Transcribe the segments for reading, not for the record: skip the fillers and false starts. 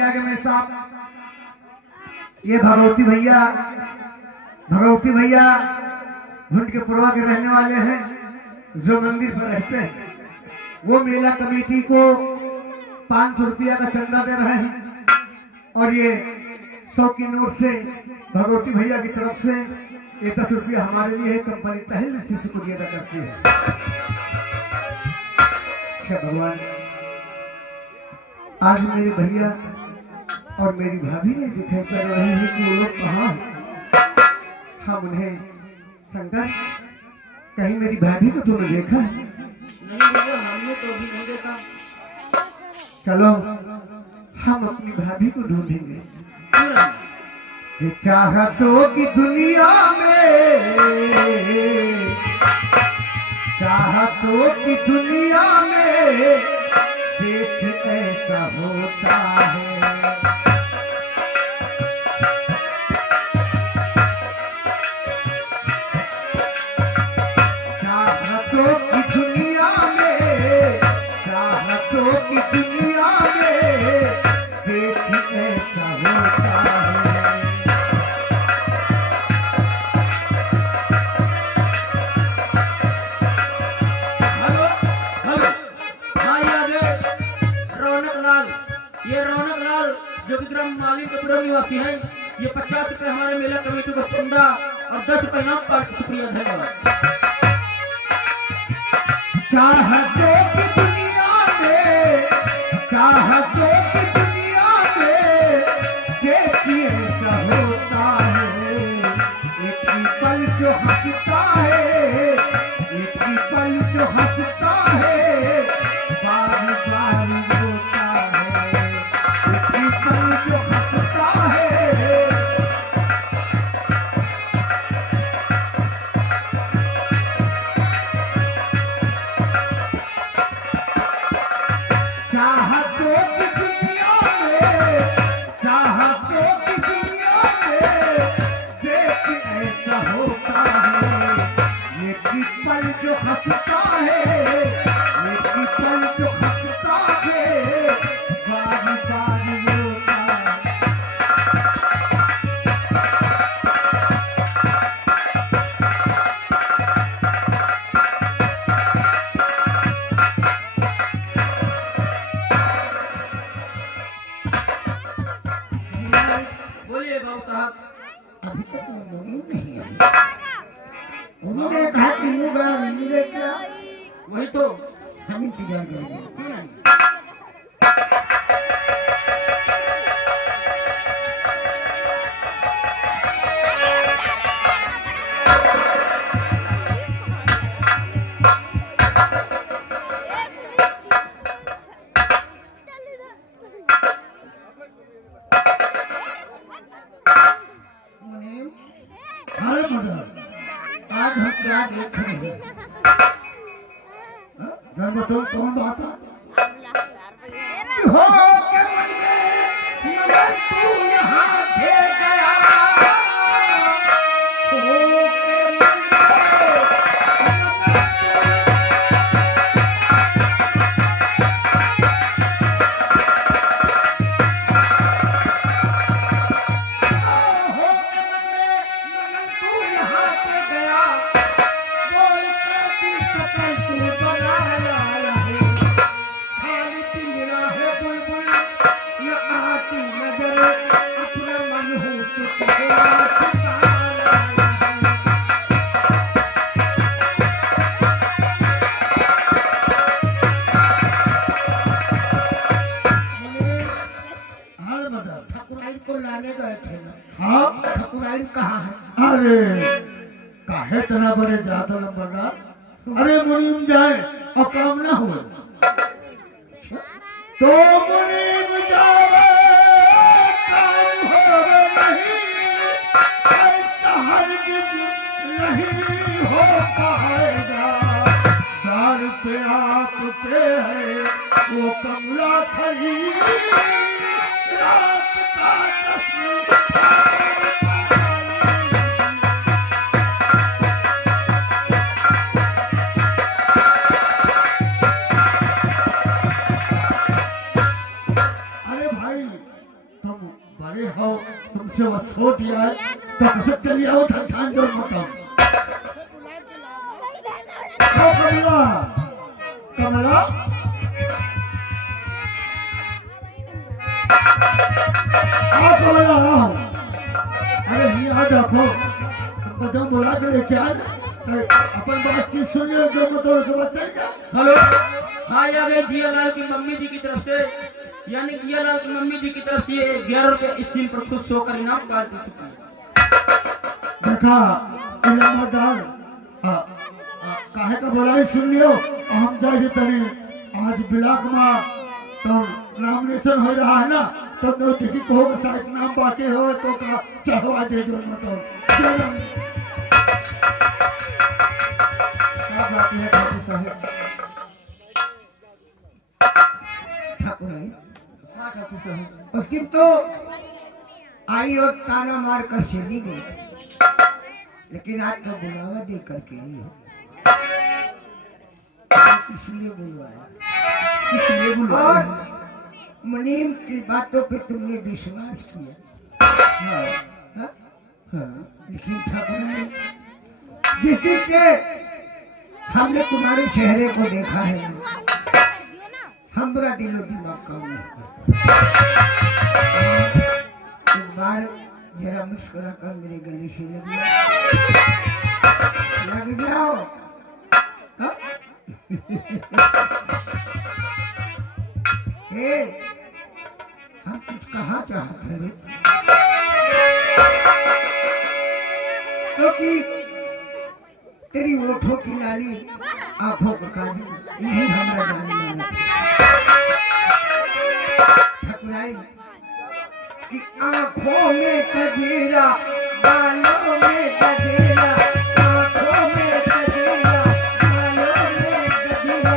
भैया के मैं साहब, ये भगवती भैया भुंड के पुरवा के रहने वाले हैं, जो मंदिर पर रहते हैं। वो मेला कमेटी को 500 रुपया का चंदा दे रहे हैं और ये 100 की नोट से भगवती भैया की तरफ से ये 10 रुपया हमारे लिए कंपनी तहे से शुक्रिया अदा करती है। भगवान, आज मेरे भैया और मेरी भाभी ने दिखाई कर रहे हैं कि वो लोग कहाँ हैं। हम उन्हें, शंकर, कहीं मेरी भाभी को तुमने देखा है? नहीं भैया, हमने तो भी नहीं देखा। चलो हम अपनी भाभी को ढूंढेंगे। कि चाहतों की दुनिया में, चाहतों की दुनिया में देख ऐसा होता है। चाहतों की दुनिया में, चाहतों की दुनिया में देख ऐसा होता है। ये रौनक लाल जो कि माली के पूर्व निवासी हैं, ये 50 रुपए हमारे मेला कमेटी को चंदा और 10 रुपए नाम पार्टी शुक्रिया, धन्यवाद। चाहतों की दुनिया में, चाहतों की दुनिया में देखिए ऐसा होता है। एक ही पल जो हंसता है, एक ही पल जो हंसता है, बार बार रोता है। एक ही पल जो हंसता है, चाहतों की दुनिया में, चाहतों की दुनिया में देख ऐसा होता है। एक ही पल जो हंसता है, एक ही पल जो हंसता है, बारी बारी रोता है। बोलिए बाबू साहब। अभी तक वो नहीं आई। उन्होंने कहा कि होगा, उन्होंने क्या, वही तो, हम इंतजार करेंगे। क्यों नहीं? मुनीम, अरे मदर, आज हम क्या देख रहे हैं? जब बताओ कौन बात है? हो के मन में मगर तू यहाँ से गया। हो के मन को लाने गए थे ना। हाँ, ठकुराइन कहाँ है? अरे काहे तना बड़े जाता लंबरदार। अरे मुनीम जाए और काम ना हुए तो मुनीम जावे काम होवे नहीं, ऐसा हरगिज नहीं हो पाएगा। दार पे आपके है वो कमला खड़ी, रात का छोड़ दिया है तो कसक चली आओ ठान जो मत आओ कमला कमला आओ कमला आओ अरे यहाँ देखो तुमको जब बुला के लेके आना तो अपन बातचीत सुन लियो जो मतलब के बाद चल गया हेलो हाँ आ गए जियालाल की मम्मी जी की तरफ से यानी जियालाल की मम्मी जी की तरफ से 11 रुपए इस सिम पर खुश होकर इनाम पार्टिसिपेट देखा इलामदार काहे का बुलाई सुन लियो हम जाए तने आज ब्लॉक में तो नॉमिनेशन हो रहा है ना तो मैं देखी को शायद नाम बाकी हो तो का चढ़वा दे जो मतलब जन्म क्या बात है ठाकुर साहब ठाकुर है हाँ ठाकुर साहब उसकी तो आई और ताना मार कर चली गई थी लेकिन आज का बुलावा दे करके आई है इसलिए बुलवाया इसलिए बुलवाया मुनीम की बातों पे तुमने विश्वास किया हाँ, हाँ, हाँ, लेकिन ठाकुर जिस दिन से हमने तुम्हारे चेहरे को देखा है हमारा दिलो दिमाग काम नहीं करता एक बार जरा मुस्कुरा कर मेरे गले से लग जाओ हाँ? हम कुछ कहा चाहते हैं क्योंकि तेरी ओठों की लाली आंखों का काजल यही हमारा जानने वाला ठकुराई कि आंखों में कजीरा बालों में कजीरा आंखों में कजीरा बालों में कजीरा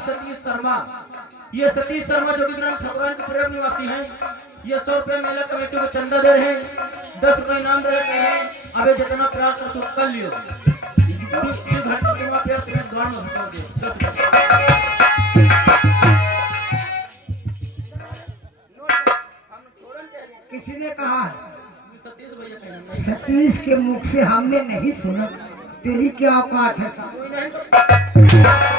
सतीश शर्मा ये सतीश शर्मा जो कि ग्राम ठकुरान के प्रयोग निवासी हैं ये 100 रुपए मेला कमेटी को चंदा दे रहे हैं 10 रुपए इनाम दे रहे हैं अबे जितना प्रयास कर तू कर लियो 2 घंटे के बाद फिर तुम्हें द्वार में घुसा दे 10 किसी ने कहा सतीश भैया कहना सतीश के मुख से हमने नहीं सुना तेरी क्या औकात है साहब कोई नहीं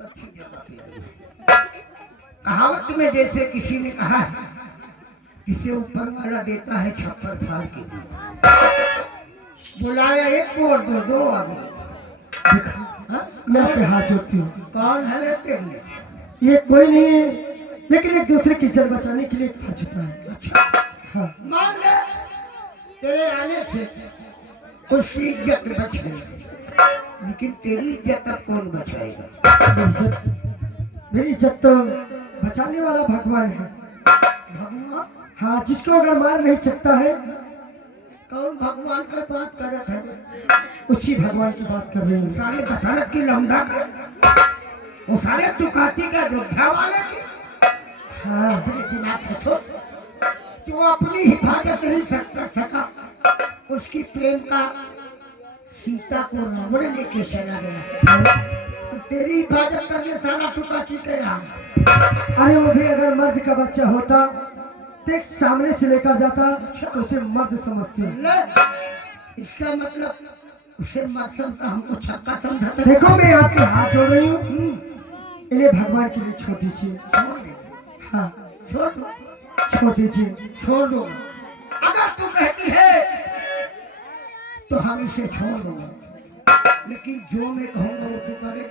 बहुत अच्छी जगह पे आई। कहावत में जैसे किसी ने कहा है, जिसे ऊपर वाला देता है छप्पर फाड़ के बुलाया एक को और दो आ गए। देखो, मैं आपके हाथ जोड़ती हूँ। कौन है रे तेरे? ये कोई नहीं है, लेकिन एक दूसरे की इज्जत बचाने के लिए एक फर्ज होता है। अच्छा, हाँ, मान ले तेरे आने से उसकी इज्जत बच गई, लेकिन तेरी इज्जत अब कौन बचाएगा? मेरी इज्जत तो बचाने वाला भगवान है। भगवान? हाँ, जिसको अगर मार नहीं सकता है, कौन भगवान का बात करत है? उसी भगवान की बात कर रही हूँ। सारे दशरथ की लौंडा का, वो सारे तुकाती का योद्धा वाले की। हाँ, अपने दिमाग से सोच, जो अपनी हिफाजत नहीं कर सका, उसकी प्रेम का सीता को रावण लेके चला गया, तो तेरी हिफाजत करने साला तुकाती के यहाँ। अरे वो भी अगर मर्द का बच्चा होता तो एक सामने से लेकर जाता तो उसे मर्द समझते। ले, इसका मतलब उसे मर्द समझता, हमको छक्का समझता। देखो, मैं आपके हाथ जोड़ रही हूँ, इन्हें भगवान के लिए छोड़ दीजिए। छोड़ दे, हाँ, छोड़ दो, छोड़ दीजिए। छोड़ दो। अगर तू कहती है तो हम इसे छोड़ दूंगा, लेकिन जो मैं कहूंगा वो तू करे।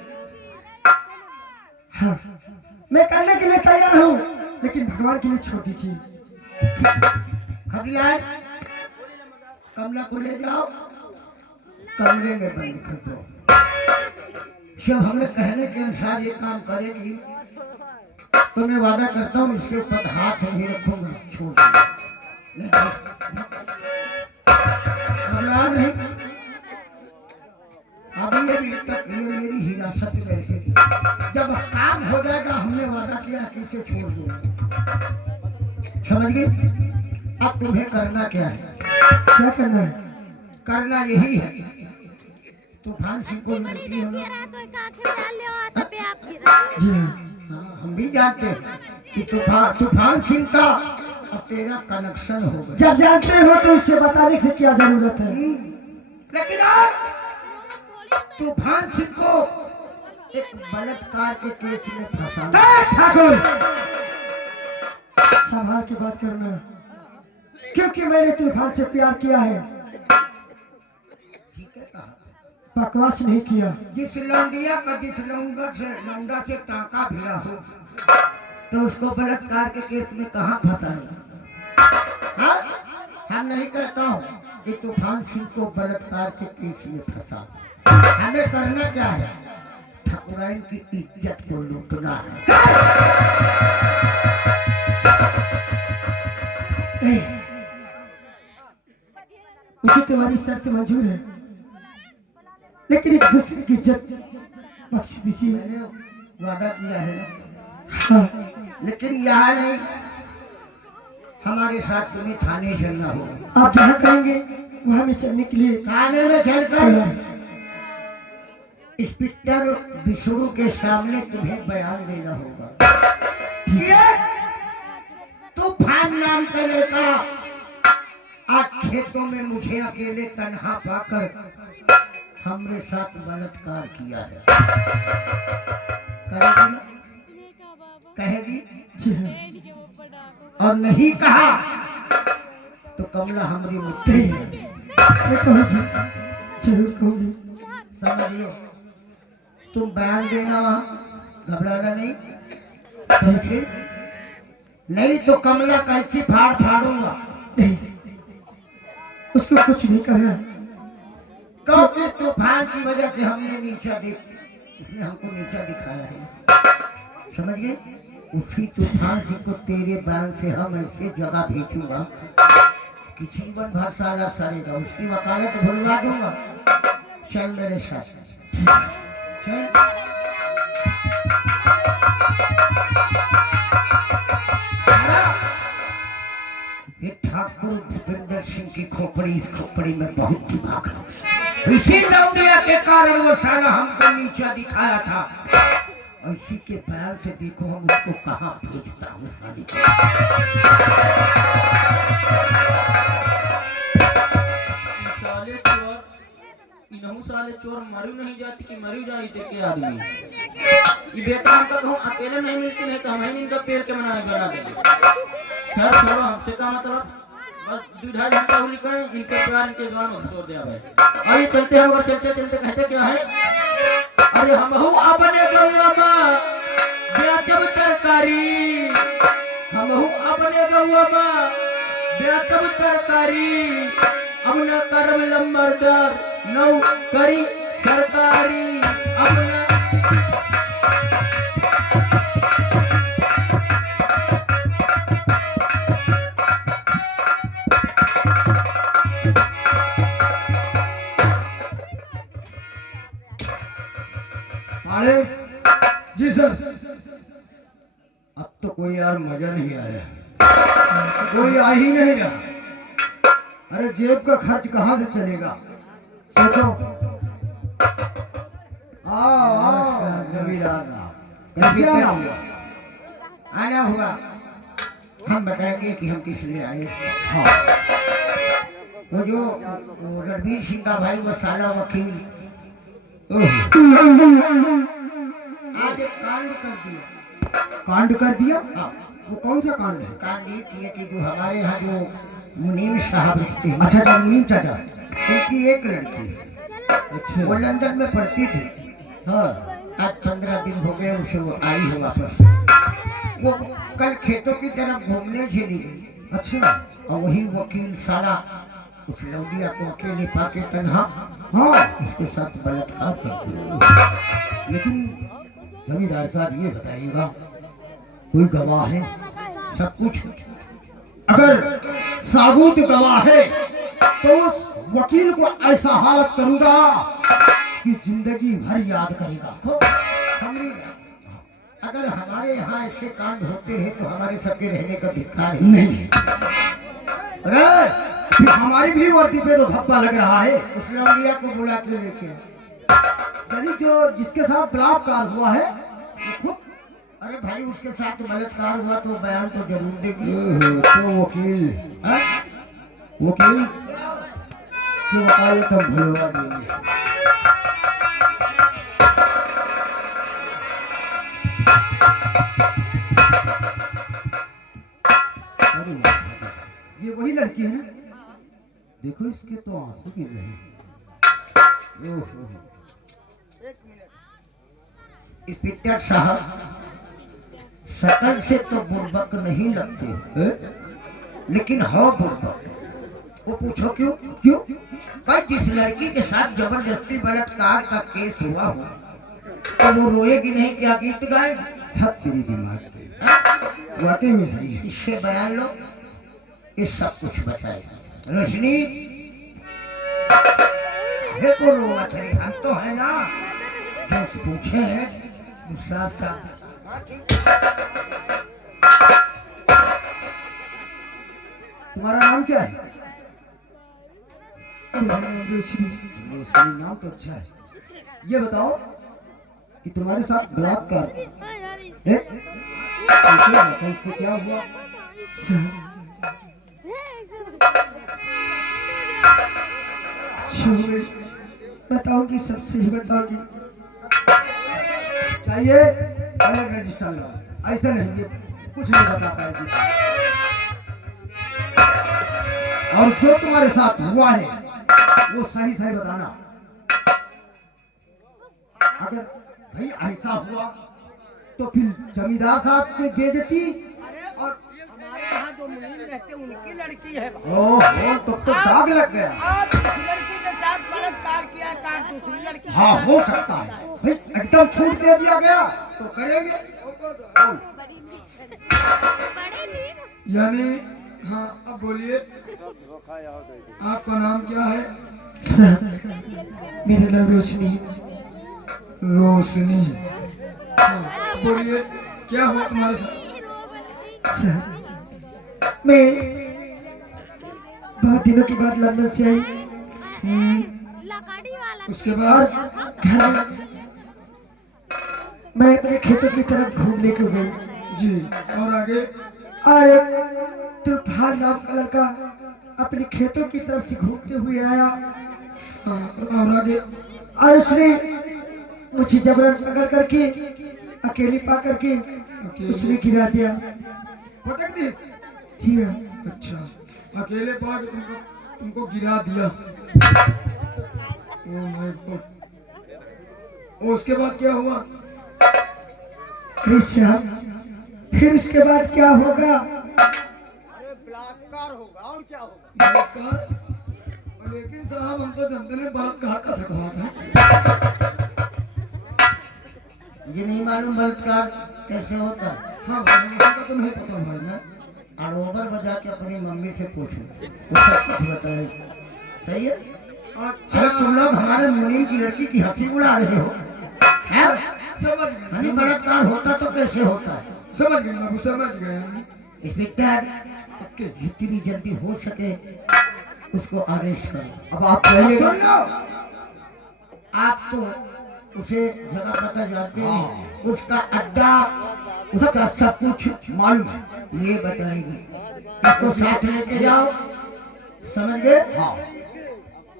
हाँ, मैं करने के लिए तैयार हूँ, लेकिन भगवान के लिए छोड़ दीजिए। खबलाए, कमला को ले जाओ, कमरे में बंद कर दो। जब हमें कहने के अनुसार ये काम करेगी तो मैं वादा करता हूँ इसके ऊपर हाथ नहीं रखूंगा, छोड़ दूंगा। घबरा नहीं, अभी तक ये मेरी हिरासत में रहेगी। जब काम हो जाएगा, हमने वादा किया कि इसे छोड़ दूंगा, समझ गई? अब तुम्हें करना क्या है? क्या करना है? करना यही है, तूफान सिंह को मिलती हो ना? जी हाँ, हाँ, हम भी जानते हैं कि तूफान सिंह का अब तेरा कनेक्शन हो गया। जब जानते हो तो उससे बताने की क्या जरूरत है? लेकिन आज तूफान सिंह को एक बलात्कार के केस में फंसा। ठाकुर, संभाल के बात करना, क्योंकि मैंने तूफान से प्यार किया है। ठीक है, कहा बकवास नहीं किया। जिस लौंडिया का जिस लौंडा से टाका भिड़ा हो, तो उसको बलात्कार के केस में कहाँ फंसाएगा? हाँ? हम नहीं कहता हूँ कि तूफान सिंह को बलात्कार के केस में फंसा। हमें करना क्या है? ठाकुराइन की इज्जत को लूटना है। नहीं, मुझे तुम्हारी शर्त मंजूर है, लेकिन एक दूसरे की इज्जत बख्श दीजिए। मैंने वादा किया है ना, हाँ, लेकिन यहाँ नहीं, हमारे साथ तुम्हें थाने चलना होगा। आप जहाँ कहेंगे वहाँ में चलने के लिए थाने में चलकर इंस्पेक्टर विष्णु के सामने तुम्हें बयान देना होगा। ये तूफान नाम का लड़का आज खेतों में मुझे अकेले तन्हा पाकर हमरे साथ बलात्कार किया है। करेगी ना? कहेगी? जी हाँ, और नहीं कहा तो कमला हमारी मुट्ठी में। मैं कहूँगी, जरूर कहूँगी। समझ लो, तुम बयान देना, वहाँ घबराना नहीं, समझे? नहीं तो कमला कैसी फाड़ूंगा। नहीं, उसको कुछ नहीं करना। क्योंकि तूफान की वजह से हमने नीचा इसने हमको नीचा दिखाया है, समझ गए? उसी तूफान सिंह को तेरे बयान से हम ऐसे जगह भेजूंगा कि जीवन भर साला सड़ेगा। उसकी वकालत भुलवा दूंगा। चल मेरे साथ, चल। ये ठाकुर भूपेंद्र सिंह की खोपड़ी, इस खोपड़ी में बहुत दिमाग है। इसी लौंडिया के कारण वो साला हमको नीचा दिखाया था। इसी के बयान से देखो हम उसको कहाँ भेजता हूँ साली को। साले की और इनहू साले चोर मरू नहीं जाती कि मरू जाई देख के आदमी। ये बेटा हमका कहूँ अकेले नहीं मिलती, नहीं तो हम ही इनका पेड़ के बना देंगे। खैर छोड़ो, हमसे का मतलब, बस 2-2.5 घंटा हुई कहीं इनके प्यार इनके जवान में घुसोर दिया भाई। आइए चलते हैं, मगर चलते चलते कहते क्या है, अरे हम अपने गौवा में बेचब तरकारी, हम अपने गौवा में बेचब तरकारी, अब न करब लंबरदार नौकरी सरकारी, अब न अरे जी सर। अब तो कोई यार मजा नहीं आया, कोई आ ही नहीं रहा। अरे जेब का खर्च कहाँ से चलेगा, सोचो। जमींदार कैसे आना हुआ? आना हुआ, हम बताएंगे कि हम किस लिए आए। हाँ, वो जो रणवीर सिंह का भाई, वो साला वकील आज एक कांड कर दिया। कांड कर दिया? हाँ, वो कौन सा कांड है? कांड ये किया कि जो हमारे यहाँ जो मुनीम साहब रहते हैं, अच्छा अच्छा, मुनीम चाचा। उनकी एक लड़की, अच्छा वो लंदन में पढ़ती थी। हाँ, आज 15 दिन हो गए उसे वो आई है वापस। वो कल खेतों की तरफ घूमने चली गई। अच्छा और वही वकील साला उस लौडिया को अकेले पाके तन्हा हाँ। उसके साथ बलात्कार कर दिया। लेकिन जमींदार साहब ये बताइएगा, कोई गवाह है? सब कुछ अगर साबुत गवाह है तो उस वकील को ऐसा हालत करूंगा कि जिंदगी भर याद करेगा। तो हमरी अगर हमारे यहाँ ऐसे कांड होते रहे तो हमारे सबके रहने का धिक्कार है। नहीं, अरे फिर हमारी भी वर्दी पे तो धब्बा लग रहा है। उस लौडिया को बुला के लेके यानी जो जिसके साथ बलात्कार हुआ है वो खुद। अरे भाई उसके साथ बलात्कार हुआ तो बयान तो जरूर देगी। तो वकील हाँ? वकील की वकालत हम भुलवा देंगे। ये वही लड़की है ना? देखो इसके तो आंसू गिर रहे हैं। ओहो, इंस्पेक्टर साहब, शकल से तो बुर्बक नहीं लगते है? लेकिन हो बुर्बक। वो पूछो क्यों? क्यों? भाई जिस लड़की के साथ जबरदस्ती बलात्कार का केस हुआ हो तो वो रोएगी नहीं, क्या गीत गाएगी? थक तेरी दिमाग की, वाकई में सही है। इससे बयान लो, ये सब कुछ बताएगा। रोशनी है को रो मत रही, हम तो है ना जो पूछे हैं वो साफ साफ। तुम्हारा नाम क्या है? मेरा नाम रोशनी। रोशनी, नाम तो अच्छा है। ये बताओ कि तुम्हारे साथ बलात्कार है? कैसे क्या हुआ? सर, जो मैं बताऊंगी सब सही बताऊंगी। चाहिए अलग रजिस्टर लो, ऐसे नहीं, ये कुछ नहीं बता पाएगी। और जो तुम्हारे साथ हुआ है वो सही सही बताना। अगर भाई ऐसा हुआ तो फिर जमींदार साहब की बेइज्जती और हमारे यहाँ जो मुनीम रहते उनकी लड़की है। ओहो, तब तो दाग लग गया। आप इस लड़की के साथ बलात्कार किया, कांड दूसरी लड़की। हाँ, हो सकता है भाई, एकदम छूट दे दिया गया तो करेंगे। बोल। यानी हाँ, अब बोलिए, आपका नाम क्या है? मेरा नाम रोशनी। रोशनी, हाँ, बोलिए क्या हुआ तुम्हारे साथ? सर, मैं बहुत दिनों के बाद लंदन से आई। उसके बाद घर में मैं अपने खेतों की तरफ घूमने को गई जी, और आगे? और एक तूफान नाम का लड़का अपने खेतों की तरफ से घूमते हुए आया। और आगे और उसने मुझे जबरन पकड़ करके अकेली पा करके उसने गिरा दिया। पटक दी। जी हाँ। अच्छा, अकेले पाके तुमको गिरा दिया। Oh my God. उसके बाद क्या हुआ? अरे साहब, फिर उसके बाद क्या होगा? बलात्कार। लेकिन साहब हम तो जानते नहीं बलात्कार का सिखावत है। ये नहीं मालूम बलात्कार कैसे होता है? हाँ भाई, हमको तो नहीं पता भाई। मैं अरोबर बजा के अपनी मम्मी से पूछो, वो सब कुछ बताए। सही है? अच्छा, अरे तुम लोग हमारे मुनीम की लड़की की हंसी उड़ा रहे हो हैं? समझ गए। नहीं, बलात्कार होता तो कैसे होता है? समझ गए बाबू, समझ गए। Inspector, okay. जितनी जल्दी हो सके उसको अरेस्ट करो। अब आप जाइएगा। सुन लो, आप तो उसे जगह पता जानते हैं, उसका अड्डा, उसका सब कुछ मालूम है, ये बताएगी। इसको साथ लेके जाओ, समझ गए? हाँ।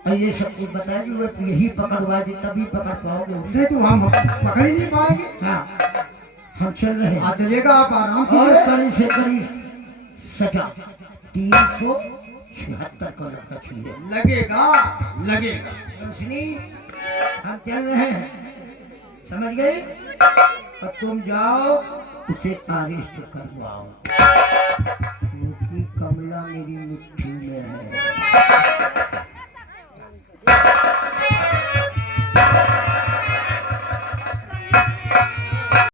और ये सब कुछ बताएगी, वो यही पकड़वाएगी, तभी पकड़ पाओगे उसे। नहीं तो हम पकड़ ही नहीं पाएंगे। हाँ, हम चल रहे हैं। चलिएगा, आप आराम और कीजिए। कड़ी से कड़ी सजा 376 का रखना चाहिए। लगेगा। रोशनी, हम चल रहे हैं, समझ गए? और तुम जाओ उसे अरेस्ट करवाओ, क्योंकि कमला मेरी मुट्ठी में है।